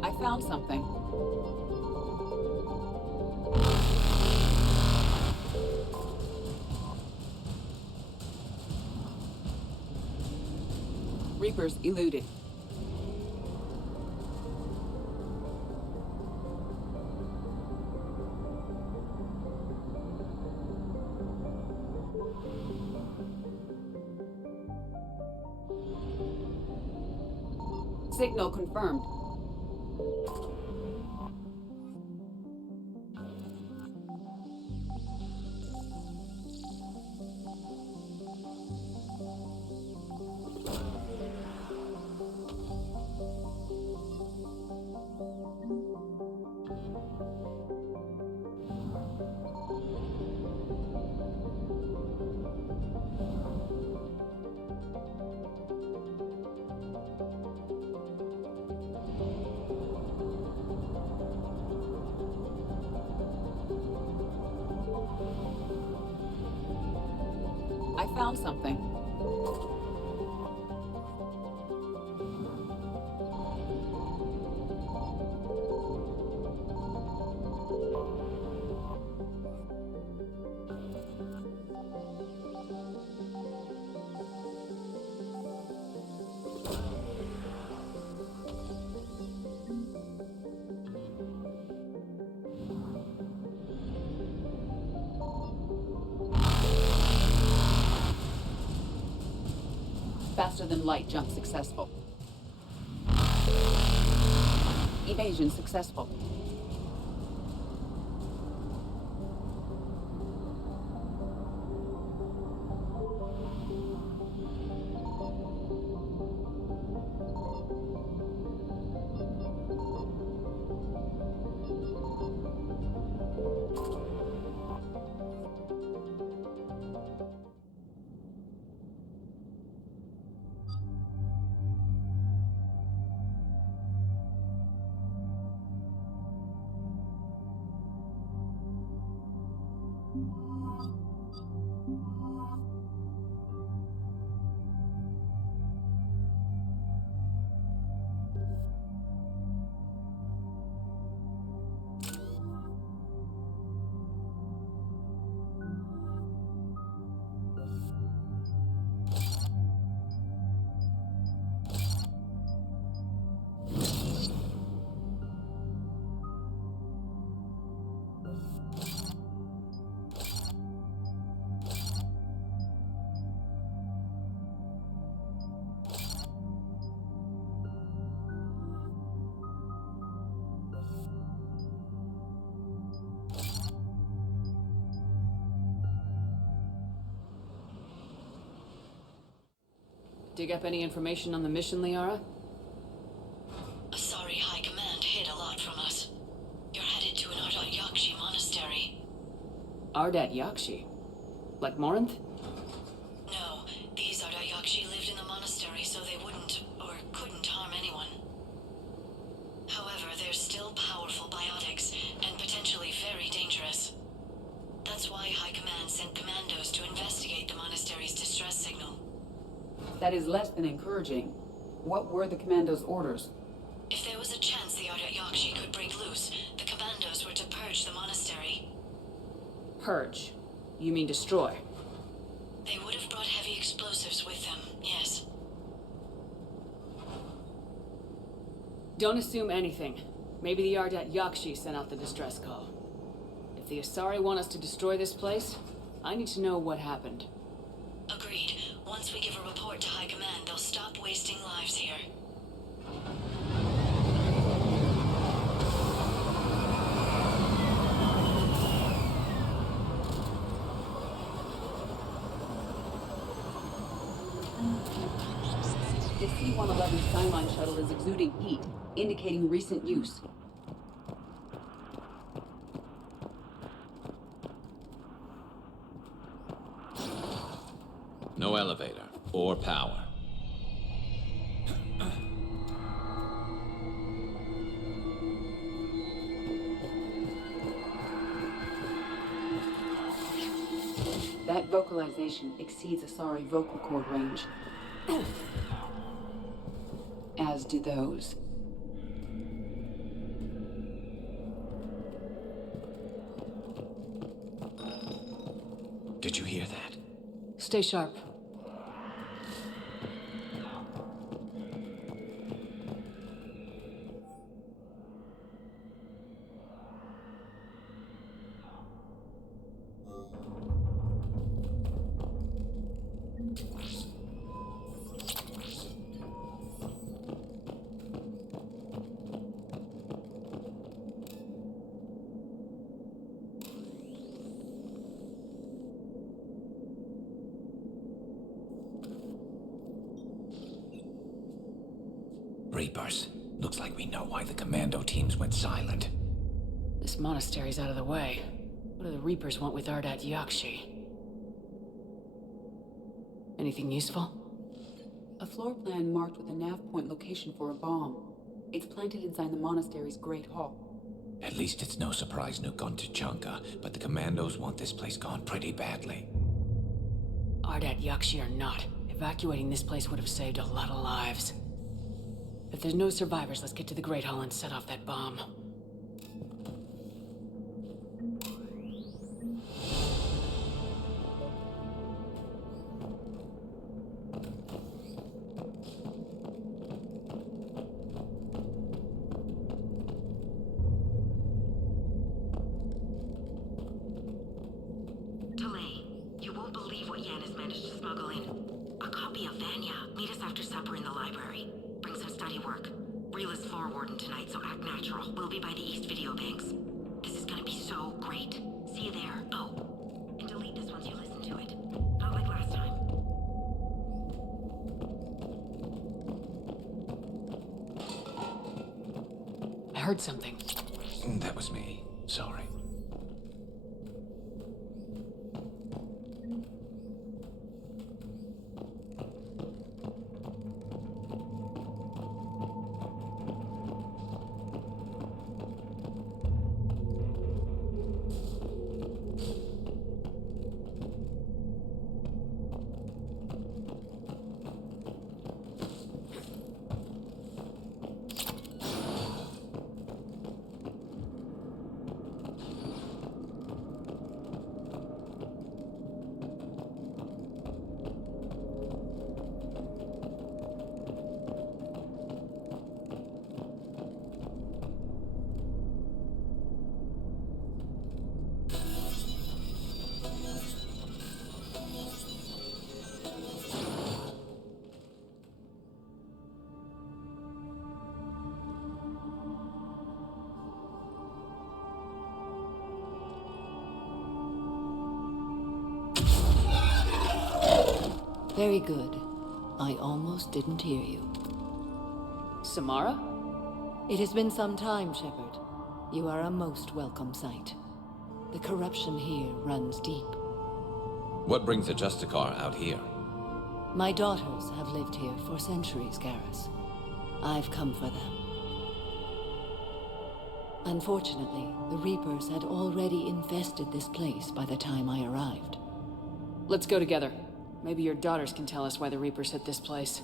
I found something. Reapers eluded. Signal confirmed. I found something. Faster than light jump successful. Evasion successful. Dig up any information on the mission, Liara? Asari High Command hid a lot from us. You're headed to an Ardat Yakshi monastery. Ardat Yakshi? Like Morinth? No, these Ardat Yakshi lived in the monastery so they wouldn't, or couldn't harm anyone. However, they're still powerful biotics, and potentially very dangerous. That's why High Command sent commandos to investigate the monastery's distress signal. That is less than encouraging. What were the commandos' orders? If there was a chance the Ardat Yakshi could break loose, the commandos were to purge the monastery. Purge? You mean destroy? They would have brought heavy explosives with them, yes. Don't assume anything. Maybe the Ardat Yakshi sent out the distress call. If the Asari want us to destroy this place, I need to know what happened. Agreed. Once we give a report to High Command, they'll stop wasting lives here. The C-111 Skyline shuttle is exuding heat, indicating recent use. No elevator or power. That vocalization exceeds Asari vocal cord range. As do those. Did you hear that? Stay sharp. Reapers. Looks like we know why the commando teams went silent. This monastery's out of the way. What do the Reapers want with Ardat Yakshi? Anything useful? A floor plan marked with a nav point location for a bomb. It's planted inside the monastery's Great Hall. At least it's no surprise nuke on Tuchanka, but the commandos want this place gone pretty badly. Ardat Yakshi or not, evacuating this place would have saved a lot of lives. If there's no survivors, let's get to the Great Hall and set off that bomb. Delay. You won't believe what Yan has managed to smuggle in. A copy of Vanya. Meet us after supper in the library. Bring some study work. Reel is floor warden tonight, so act natural. We'll be by the East Video Banks. This is gonna be so great. See you there. Oh, and delete this once you listen to it. Not like last time. I heard something. That was me. Sorry. Very good. I almost didn't hear you. Samara? It has been some time, Shepard. You are a most welcome sight. The corruption here runs deep. What brings the Justicar out here? My daughters have lived here for centuries, Garrus. I've come for them. Unfortunately, the Reapers had already infested this place by the time I arrived. Let's go together. Maybe your daughters can tell us why the Reapers hit this place.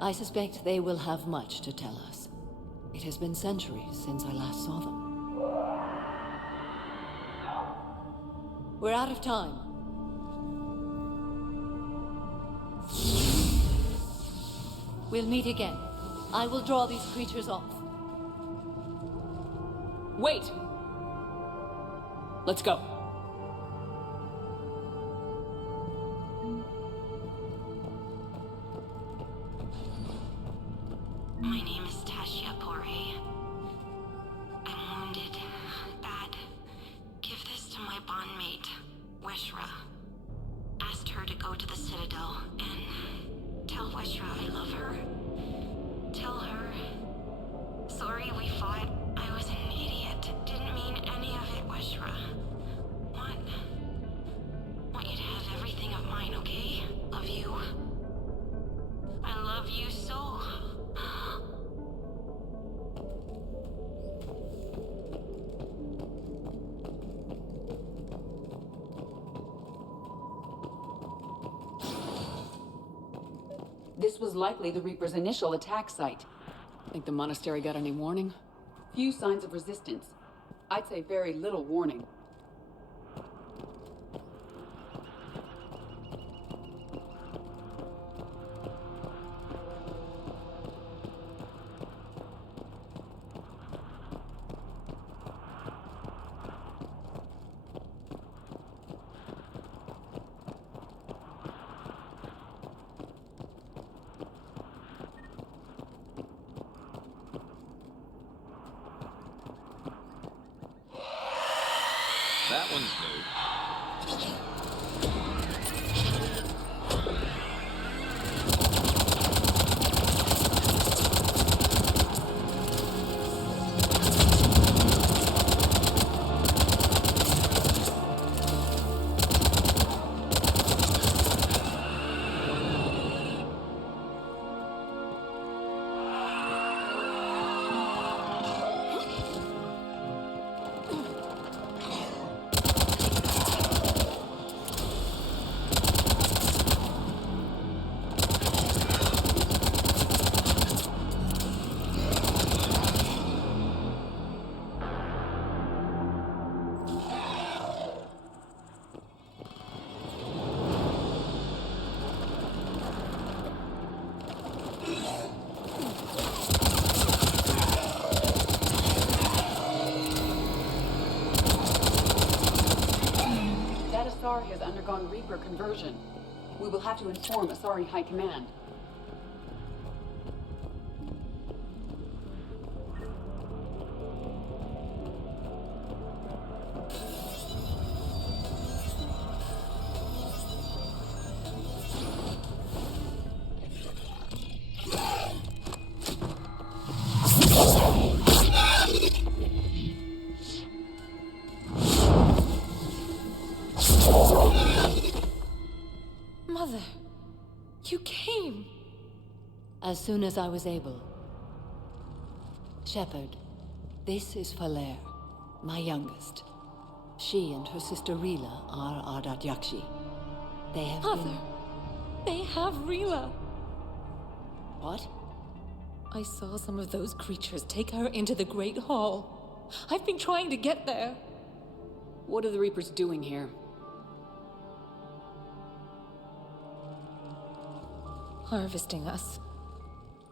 I suspect they will have much to tell us. It has been centuries since I last saw them. We're out of time. We'll meet again. I will draw these creatures off. Wait! Let's go. My name is Tashia Pore. I'm wounded. Bad. Give this to my bondmate, Weshra. Asked her to go to the Citadel and tell Weshra Weshra, I love her. Tell her. Sorry we fought. I was an idiot. Didn't mean any of it, Weshra. Want you to have everything of mine, okay? Love you. I love you so. This was likely the Reaper's initial attack site. Think the monastery got any warning? Few signs of resistance. I'd say very little warning. That one's new. Asari has undergone Reaper conversion. We will have to inform Asari High Command. Mother, you came. As soon as I was able. Shepard, this is Falere, my youngest. She and her sister Rila are Ardat Yakshi. They have Mother, they have Rila. What? I saw some of those creatures take her into the Great Hall. I've been trying to get there. What are the Reapers doing here? Harvesting us.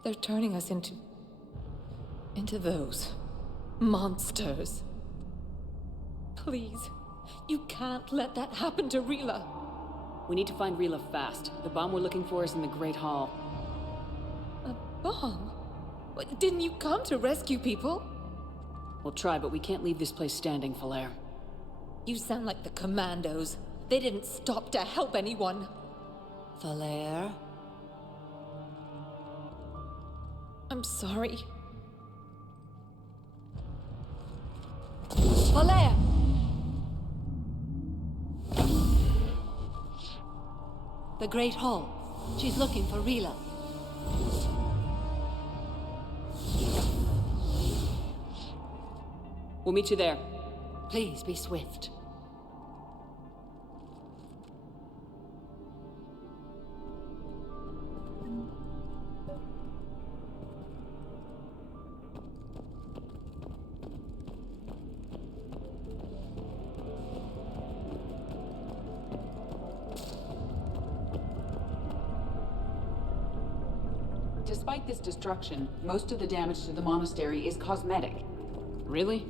They're turning us into those monsters. Please, you can't let that happen to Rila. We need to find Rila fast. The bomb we're looking for is in the Great Hall. A bomb? What, didn't you come to rescue people? We'll try, but we can't leave this place standing, Falere. You sound like the Commandos. They didn't stop to help anyone. Falere? I'm sorry. Falere! The Great Hall. She's looking for Rila. We'll meet you there. Please be swift. Despite this destruction, most of the damage to the monastery is cosmetic. Really?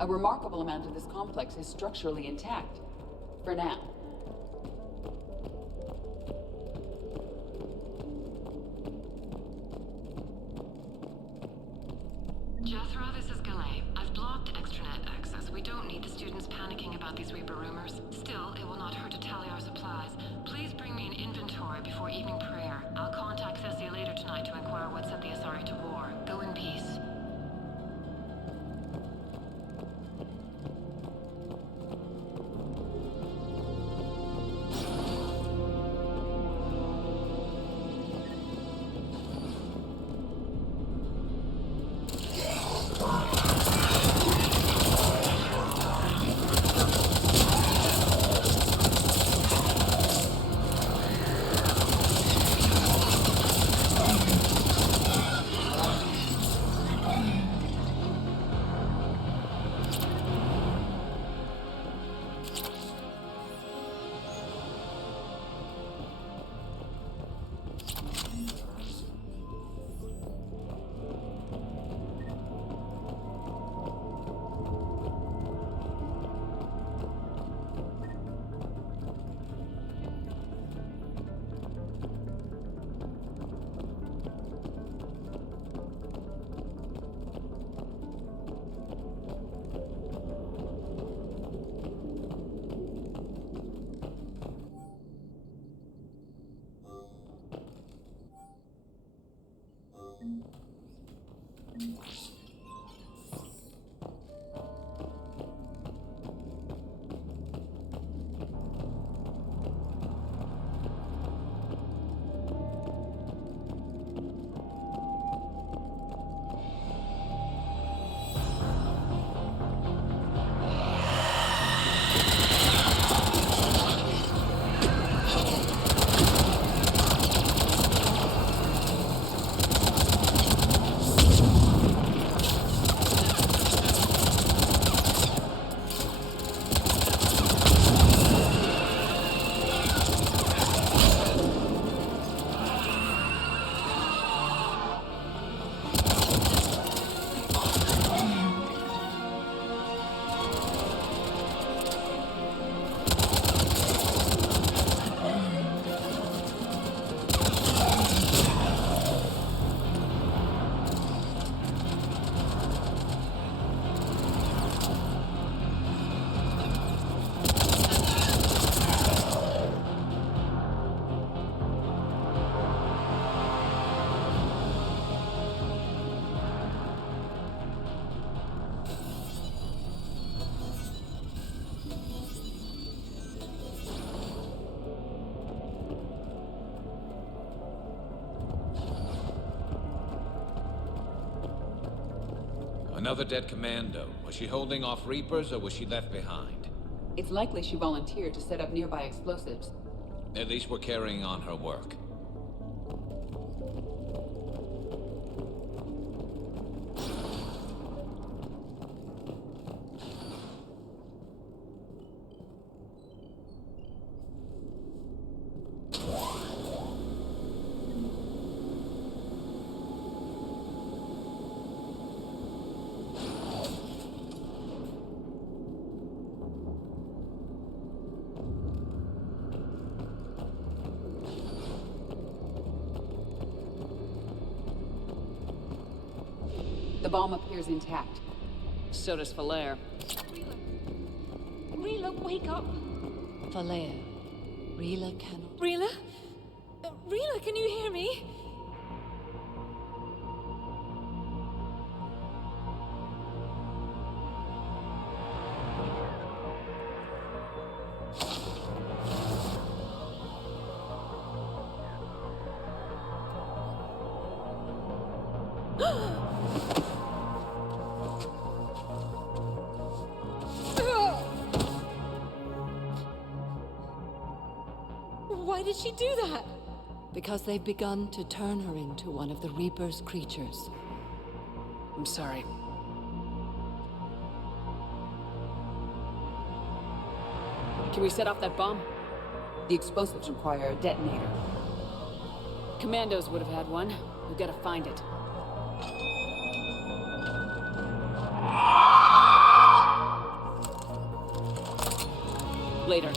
A remarkable amount of this complex is structurally intact. For now. Jethro, this is Galay. I've blocked extranet access. We don't need the students panicking about these Reaper rumors. Still, it will not hurt to tally our supplies. Please bring me an inventory before evening prayer. I'll contact Cecile Another dead commando. Was she holding off Reapers or was she left behind? It's likely she volunteered to set up nearby explosives. At least we're carrying on her work. The bomb appears intact. So does Falair. Rila, wake up! Falair, Rila cannot. Rila? Rila, can you hear me? Why did she do that? Because they've begun to turn her into one of the Reaper's creatures. I'm sorry. Can we set off that bomb? The explosives require a detonator. Commandos would have had one. We've got to find it. Later.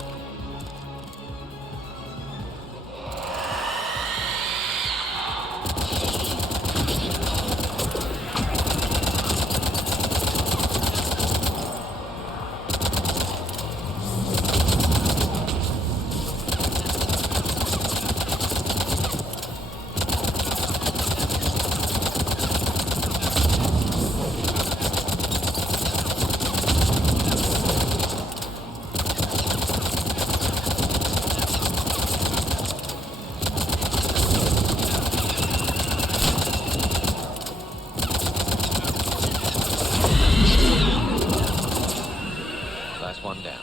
One down.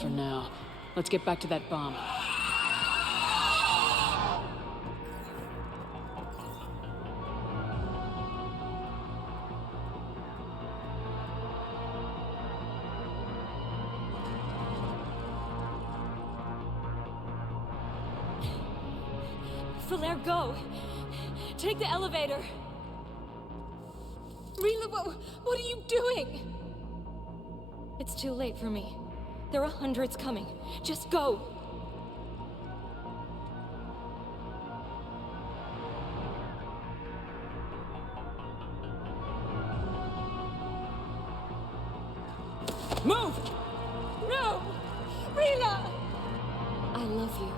For now. Let's get back to that bomb. Falair, go! Take the elevator! Rila, what are you doing? It's too late for me. There are hundreds coming. Just go! Move! No! Rila! I love you.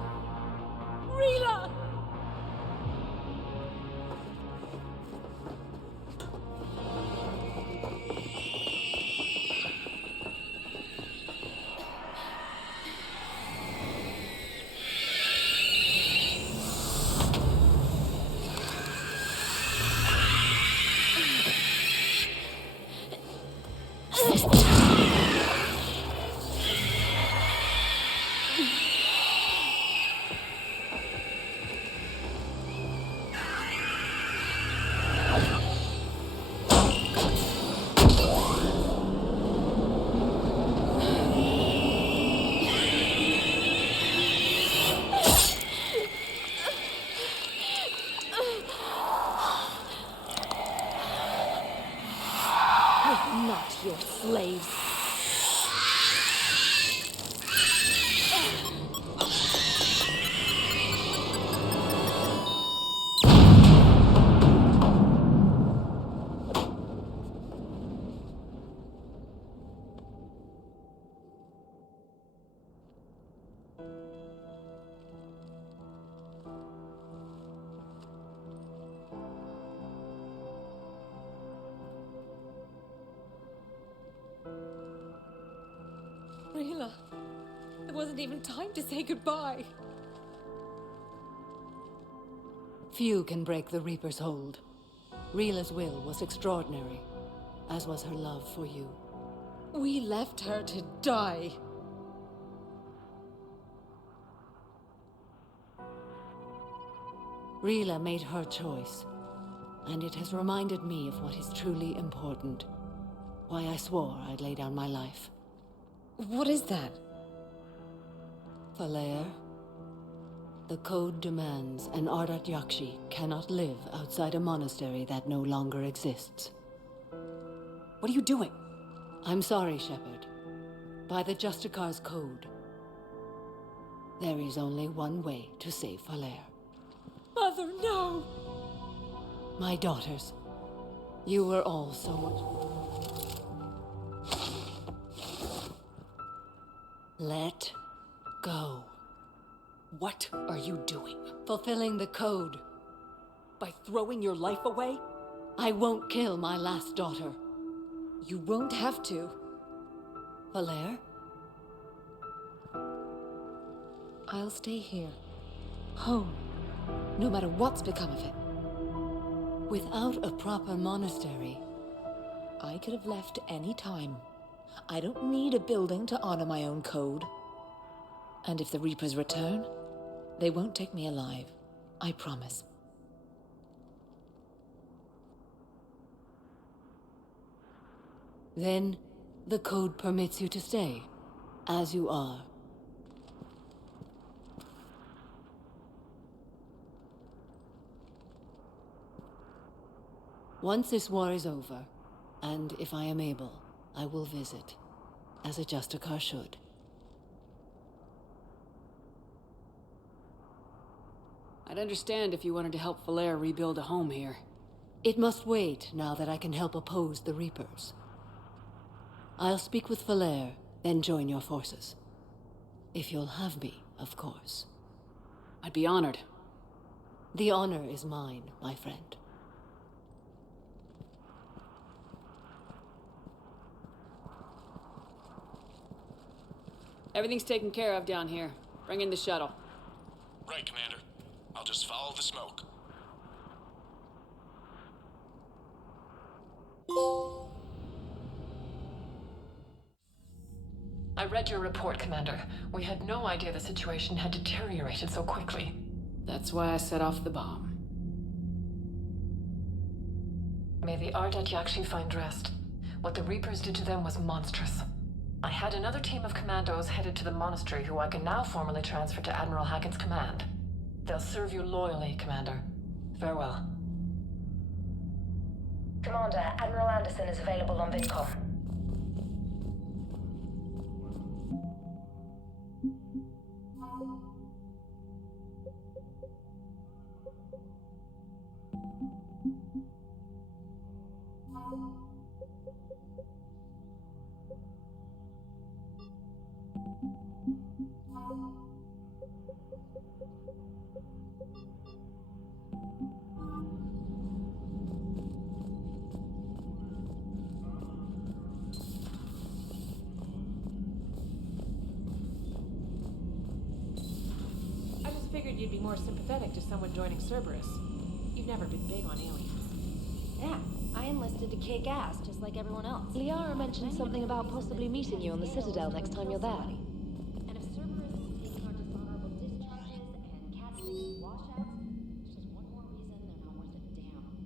Rila! not your slaves. Rila, there wasn't even time to say goodbye. Few can break the Reaper's hold. Rila's will was extraordinary, as was her love for you. We left her to die. Rila made her choice, and it has reminded me of what is truly important. Why I swore I'd lay down my life. What is that? Falere, the code demands an Ardat Yakshi cannot live outside a monastery that no longer exists. What are you doing? I'm sorry, Shepard. By the Justicar's code, there is only one way to save Falere. Mother, no! My daughters, you were all so much... Let go. What are you doing? Fulfilling the code. By throwing your life away? I won't kill my last daughter. You won't have to. Falere? I'll stay here. Home. No matter what's become of it. Without a proper monastery, I could have left any time. I don't need a building to honor my own code. And if the Reapers return, they won't take me alive. I promise. then the code permits you to stay, as you are. Once this war is over, and if I am able, I will visit, as a Justicar should. I'd understand if you wanted to help Falere rebuild a home here. It must wait now that I can help oppose the Reapers. I'll speak with Falere, then join your forces. If you'll have me, of course. I'd be honored. The honor is mine, my friend. Everything's taken care of down here. Bring in the shuttle. Right, Commander. I'll just follow the smoke. I read your report, Commander. We had no idea the situation had deteriorated so quickly. That's why I set off the bomb. May the Ardat Yakshi find rest. What the Reapers did to them was monstrous. I had another team of commandos headed to the monastery who I can now formally transfer to Admiral Hackett's command. They'll serve you loyally, Commander. Farewell. Commander, Admiral Anderson is available on VidCom. I just figured you'd be more sympathetic to someone joining Cerberus. You've never been big on aliens. Yeah, I enlisted to kick ass, just like everyone else. Liara mentioned something about possibly meeting you on the Citadel next time you're there. And if Cerberus is in charge of honorable discharges and catastrophic washouts, it's just one more reason they're not worth a damn.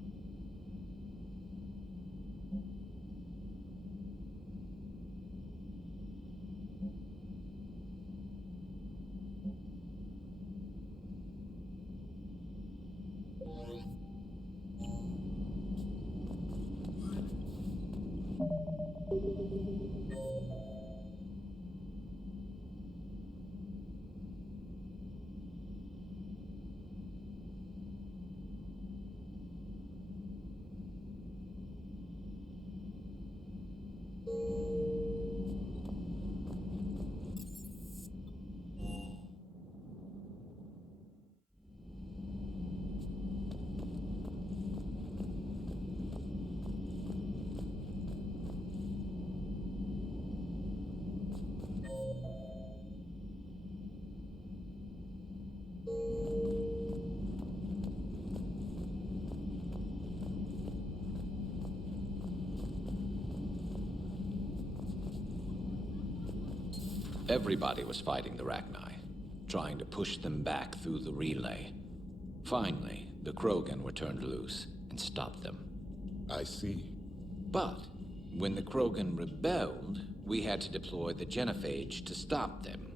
Everybody was fighting the Rachni, trying to push them back through the relay. Finally, the Krogan were turned loose and stopped them. I see. But when the Krogan rebelled, we had to deploy the Genophage to stop them.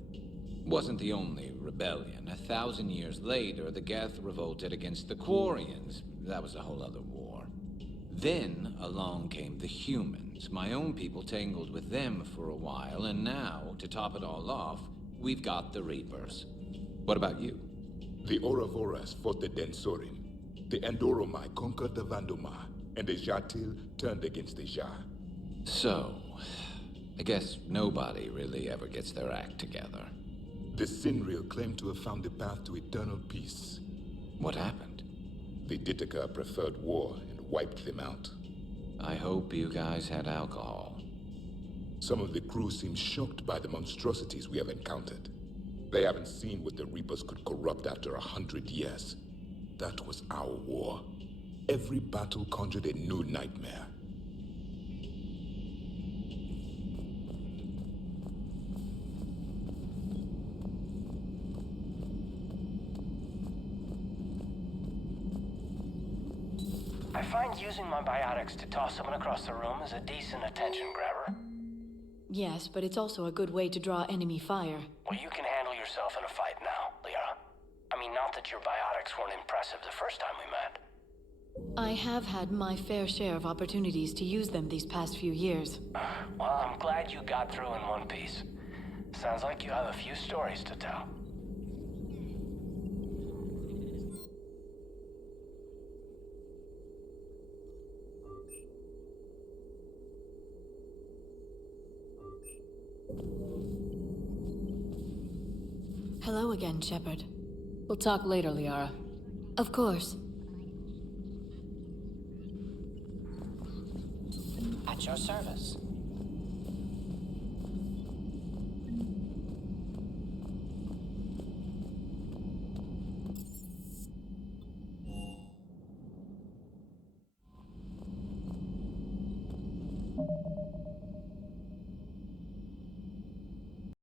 Wasn't the only rebellion. 1,000 years later, the Geth revolted against the Quarians. That was a whole other war. Then along came the humans. My own people tangled with them for a while, and now, to top it all off, we've got the Reapers. What about you? The Ouroboros fought the Densorin. The Andoromai conquered the Vandomar, and the Jatil turned against the Jah. So, I guess nobody really ever gets their act together. The Sinriel claimed to have found the path to eternal peace. What happened? The Ditaka preferred war and wiped them out. I hope you guys had alcohol. Some of the crew seem shocked by the monstrosities we have encountered. They haven't seen what the Reapers could corrupt after 100 years. That was our war. Every battle conjured a new nightmare. I find using my biotics to toss someone across the room is a decent attention grabber. Yes, but it's also a good way to draw enemy fire. Well, you can handle yourself in a fight now, Liara. I mean, not that your biotics weren't impressive the first time we met. I have had my fair share of opportunities to use them these past few years. Well, I'm glad you got through in one piece. Sounds like you have a few stories to tell. Hello again, Shepard. We'll talk later, Liara. Of course. At your service.